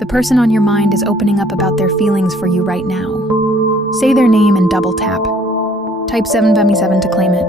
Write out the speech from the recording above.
The person on your mind is opening up about their feelings for you right now. Say their name and double tap. Type 777 to claim it.